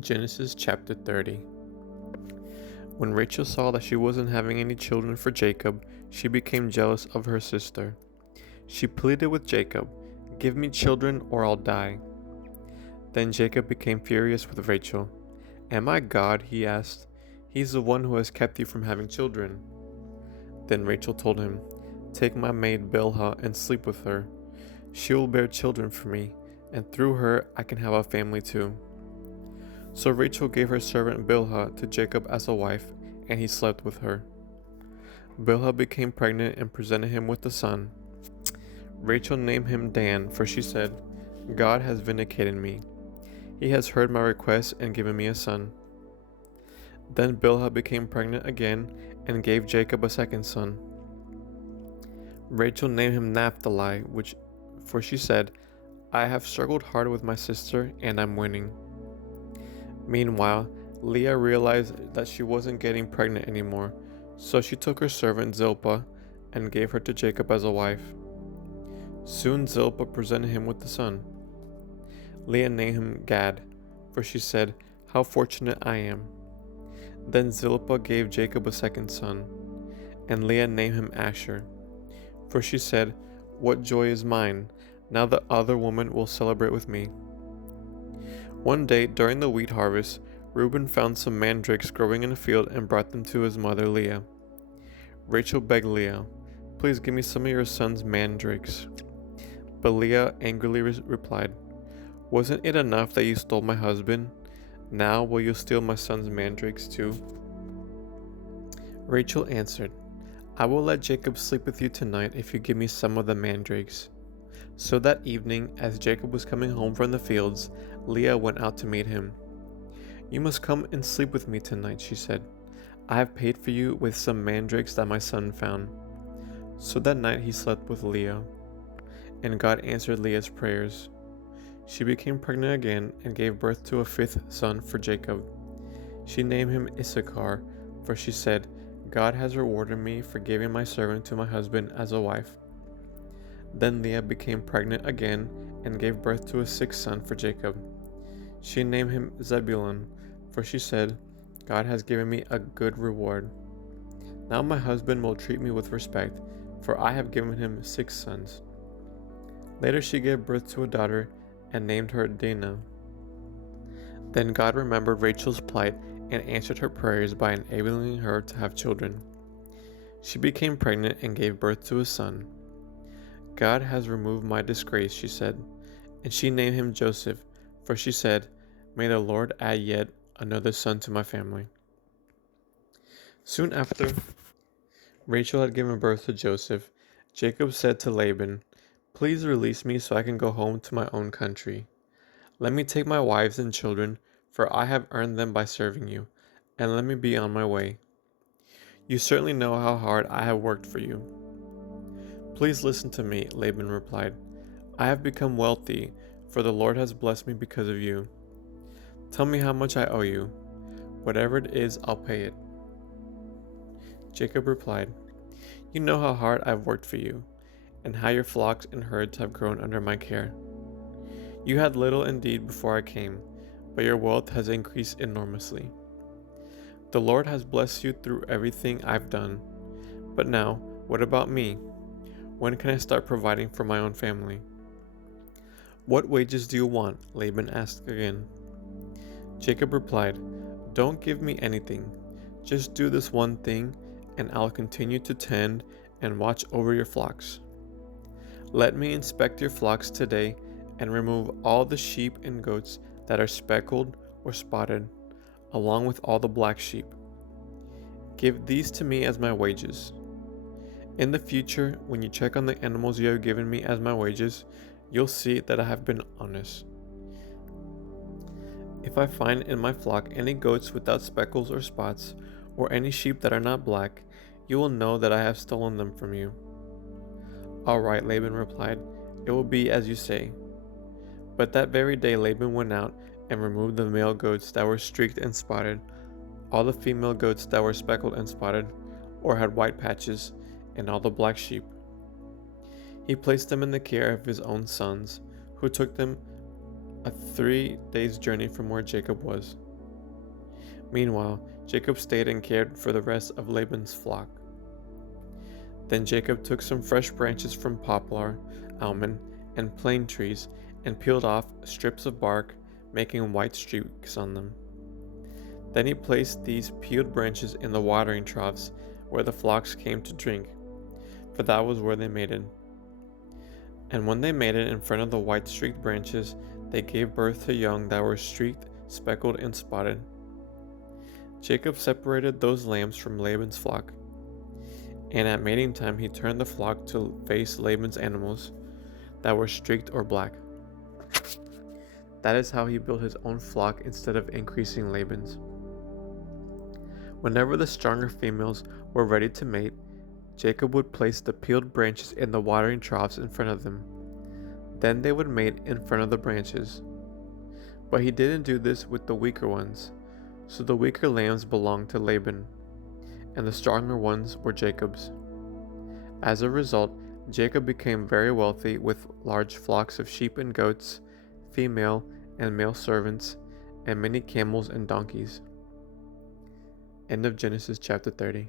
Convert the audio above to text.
Genesis chapter 30. When Rachel saw that she wasn't having any children for Jacob, she became jealous of her sister. She pleaded with Jacob, "Give me children or I'll die." Then Jacob became furious with Rachel. "Am I God?" he asked. "He's the one who has kept you from having children." Then Rachel told him, "Take my maid Bilhah and sleep with her. She will bear children for me, and through her I can have a family too." So Rachel gave her servant Bilhah to Jacob as a wife, and he slept with her. Bilhah became pregnant and presented him with a son. Rachel named him Dan, for she said, "God has vindicated me. He has heard my request and given me a son." Then Bilhah became pregnant again and gave Jacob a second son. Rachel named him Naphtali, for she said, "I have struggled hard with my sister and I'm winning." Meanwhile, Leah realized that she wasn't getting pregnant anymore, so she took her servant Zilpah and gave her to Jacob as a wife. Soon Zilpah presented him with a son. Leah named him Gad, for she said, "How fortunate I am." Then Zilpah gave Jacob a second son, and Leah named him Asher, for she said, "What joy is mine! Now the other woman will celebrate with me." One day during the wheat harvest, Reuben found some mandrakes growing in a field and brought them to his mother Leah. Rachel begged Leah, "Please give me some of your son's mandrakes." But Leah angrily replied, "Wasn't it enough that you stole my husband? Now will you steal my son's mandrakes too?" Rachel answered, "I will let Jacob sleep with you tonight if you give me some of the mandrakes." So that evening, as Jacob was coming home from the fields, Leah went out to meet him. "You must come and sleep with me tonight," she said. "I have paid for you with some mandrakes that my son found." So that night he slept with Leah, and God answered Leah's prayers. She became pregnant again and gave birth to a fifth son for Jacob. She named him Issachar, for she said, "God has rewarded me for giving my servant to my husband as a wife." Then Leah became pregnant again and gave birth to a sixth son for Jacob. She named him Zebulun, for she said, "God has given me a good reward. Now my husband will treat me with respect, for I have given him 6 sons." Later she gave birth to a daughter and named her Dinah. Then God remembered Rachel's plight and answered her prayers by enabling her to have children. She became pregnant and gave birth to a son. "God has removed my disgrace," she said, and she named him Joseph, for she said, "May the Lord add yet another son to my family." Soon after Rachel had given birth to Joseph, Jacob said to Laban, "Please release me so I can go home to my own country. Let me take my wives and children, for I have earned them by serving you, and let me be on my way. You certainly know how hard I have worked for you." "Please listen to me," Laban replied. "I have become wealthy, for the Lord has blessed me because of you. Tell me how much I owe you. Whatever it is, I'll pay it." Jacob replied, "You know how hard I've worked for you, and how your flocks and herds have grown under my care. You had little indeed before I came, but your wealth has increased enormously. The Lord has blessed you through everything I've done. But now, what about me? When can I start providing for my own family?" "What wages do you want?" Laban asked again. Jacob replied, "Don't give me anything. Just do this one thing, and I'll continue to tend and watch over your flocks. Let me inspect your flocks today and remove all the sheep and goats that are speckled or spotted, along with all the black sheep. Give these to me as my wages. In the future, when you check on the animals you have given me as my wages, you'll see that I have been honest. If I find in my flock any goats without speckles or spots, or any sheep that are not black, you will know that I have stolen them from you." "All right," Laban replied, "it will be as you say." But that very day Laban went out and removed the male goats that were streaked and spotted, all the female goats that were speckled and spotted, or had white patches, and all the black sheep. He placed them in the care of his own sons, who took them a 3 days' journey from where Jacob was. Meanwhile, Jacob stayed and cared for the rest of Laban's flock. Then Jacob took some fresh branches from poplar, almond, and plane trees and peeled off strips of bark, making white streaks on them. Then he placed these peeled branches in the watering troughs where the flocks came to drink, for that was where they mated. And when they mated in front of the white streaked branches, they gave birth to young that were streaked, speckled, and spotted. Jacob separated those lambs from Laban's flock, and at mating time he turned the flock to face Laban's animals that were streaked or black. That is how he built his own flock instead of increasing Laban's. Whenever the stronger females were ready to mate, Jacob would place the peeled branches in the watering troughs in front of them. Then they would mate in front of the branches. But he didn't do this with the weaker ones, so the weaker lambs belonged to Laban, and the stronger ones were Jacob's. As a result, Jacob became very wealthy with large flocks of sheep and goats, female and male servants, and many camels and donkeys. End of Genesis chapter 30.